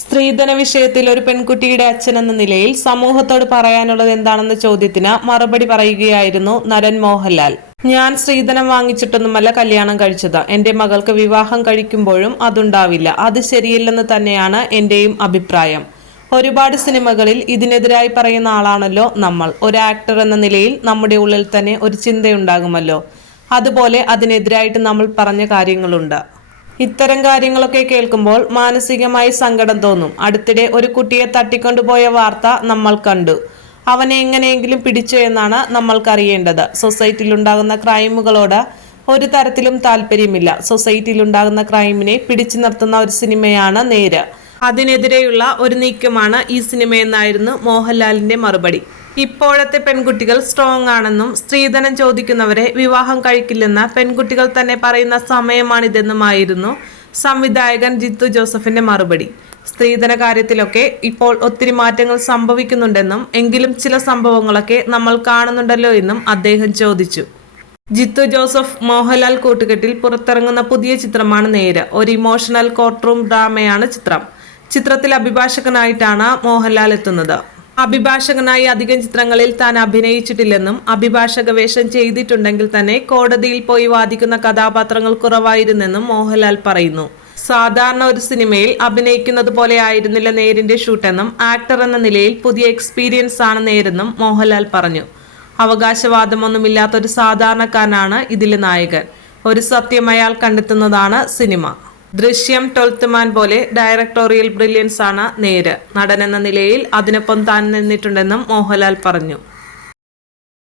സ്ത്രീധന വിഷയത്തിൽ ഒരു പെൺകുട്ടിയുടെ അച്ഛൻ എന്ന നിലയിൽ സമൂഹത്തോട് പറയാനുള്ളത് എന്താണെന്ന ചോദ്യത്തിന് മറുപടി പറയുകയായിരുന്നു നരൻ മോഹൻലാൽ. ഞാൻ സ്ത്രീധനം വാങ്ങിച്ചിട്ടൊന്നുമല്ല കല്യാണം കഴിച്ചത്. എന്റെ മകൾക്ക് വിവാഹം കഴിക്കുമ്പോഴും അതുണ്ടാവില്ല. അത് ശരിയല്ലെന്ന് തന്നെയാണ് എന്റെയും അഭിപ്രായം. ഒരുപാട് സിനിമകളിൽ ഇതിനെതിരായി പറയുന്ന ആളാണല്ലോ നമ്മൾ. ഒരു ആക്ടർ എന്ന നിലയിൽ നമ്മുടെ ഉള്ളിൽ തന്നെ ഒരു ചിന്തയുണ്ടാകുമല്ലോ. അതുപോലെ അതിനെതിരായിട്ട് നമ്മൾ പറഞ്ഞ കാര്യങ്ങളുണ്ട്. ഇത്തരം കാര്യങ്ങളൊക്കെ കേൾക്കുമ്പോൾ മാനസികമായി സങ്കടം തോന്നും. അടുത്തിടെ ഒരു കുട്ടിയെ തട്ടിക്കൊണ്ടുപോയ വാർത്ത നമ്മൾ കണ്ടു. അവനെ എങ്ങനെയെങ്കിലും പിടിച്ചു എന്നാണ് നമ്മൾക്കറിയേണ്ടത്. സൊസൈറ്റിയിൽ ഉണ്ടാകുന്ന ക്രൈമുകളോട് ഒരു തരത്തിലും താല്പര്യമില്ല. സൊസൈറ്റിയിൽ ഉണ്ടാകുന്ന ക്രൈമിനെ പിടിച്ചു നിർത്തുന്ന ഒരു സിനിമയാണ് നേര്. അതിനെതിരെയുള്ള ഒരു നീക്കമാണ് ഈ സിനിമയെന്നായിരുന്നു മോഹൻലാലിന്റെ മറുപടി. ഇപ്പോഴത്തെ പെൺകുട്ടികൾ സ്ട്രോങ് ആണെന്നും സ്ത്രീധനം ചോദിക്കുന്നവരെ വിവാഹം കഴിക്കില്ലെന്ന പെൺകുട്ടികൾ തന്നെ പറയുന്ന സമയമാണിതെന്നുമായിരുന്നു സംവിധായകൻ ജിത്തു ജോസഫിന്റെ മറുപടി. സ്ത്രീധന കാര്യത്തിലൊക്കെ ഇപ്പോൾ ഒത്തിരി മാറ്റങ്ങൾ സംഭവിക്കുന്നുണ്ടെന്നും എങ്കിലും ചില സംഭവങ്ങളൊക്കെ നമ്മൾ കാണുന്നുണ്ടല്ലോ എന്നും അദ്ദേഹം ചോദിച്ചു. ജിത്തു ജോസഫ് മോഹൻലാൽ കൂട്ടുകെട്ടിൽ പുറത്തിറങ്ങുന്ന പുതിയ ചിത്രമാണ് നേര്. ഒരു ഇമോഷണൽ കോർട്ട് റൂം ഡ്രാമയാണ് ചിത്രം. ചിത്രത്തിൽ അഭിഭാഷകനായിട്ടാണ് മോഹൻലാൽ എത്തുന്നത്. അഭിഭാഷകനായി അധികം ചിത്രങ്ങളിൽ താൻ അഭിനയിച്ചിട്ടില്ലെന്നും അഭിഭാഷക വേഷം ചെയ്തിട്ടുണ്ടെങ്കിൽ തന്നെ കോടതിയിൽ പോയി വാദിക്കുന്ന കഥാപാത്രങ്ങൾ കുറവായിരുന്നെന്നും മോഹൻലാൽ പറയുന്നു. സാധാരണ ഒരു സിനിമയിൽ അഭിനയിക്കുന്നത് പോലെ ആയിരുന്നില്ല നേരിന്റെ ഷൂട്ടെന്നും ആക്ടർ എന്ന നിലയിൽ പുതിയ എക്സ്പീരിയൻസ് ആണ് നേരെന്നും മോഹൻലാൽ പറഞ്ഞു. അവകാശവാദമൊന്നുമില്ലാത്ത ഒരു സാധാരണക്കാരനാണ് ഇതിലെ നായകൻ. ഒരു സത്യം അയാൾ കണ്ടെത്തുന്നതാണ് സിനിമ. ദൃശ്യം ട്വൽത്ത് മാൻ പോലെ ഡയറക്ടോറിയൽ ബ്രില്യൻസ് ആണ് നേര്. നടനെന്ന നിലയിൽ അതിനൊപ്പം താൻ നിന്നിട്ടുണ്ടെന്നും മോഹൻലാൽ പറഞ്ഞു.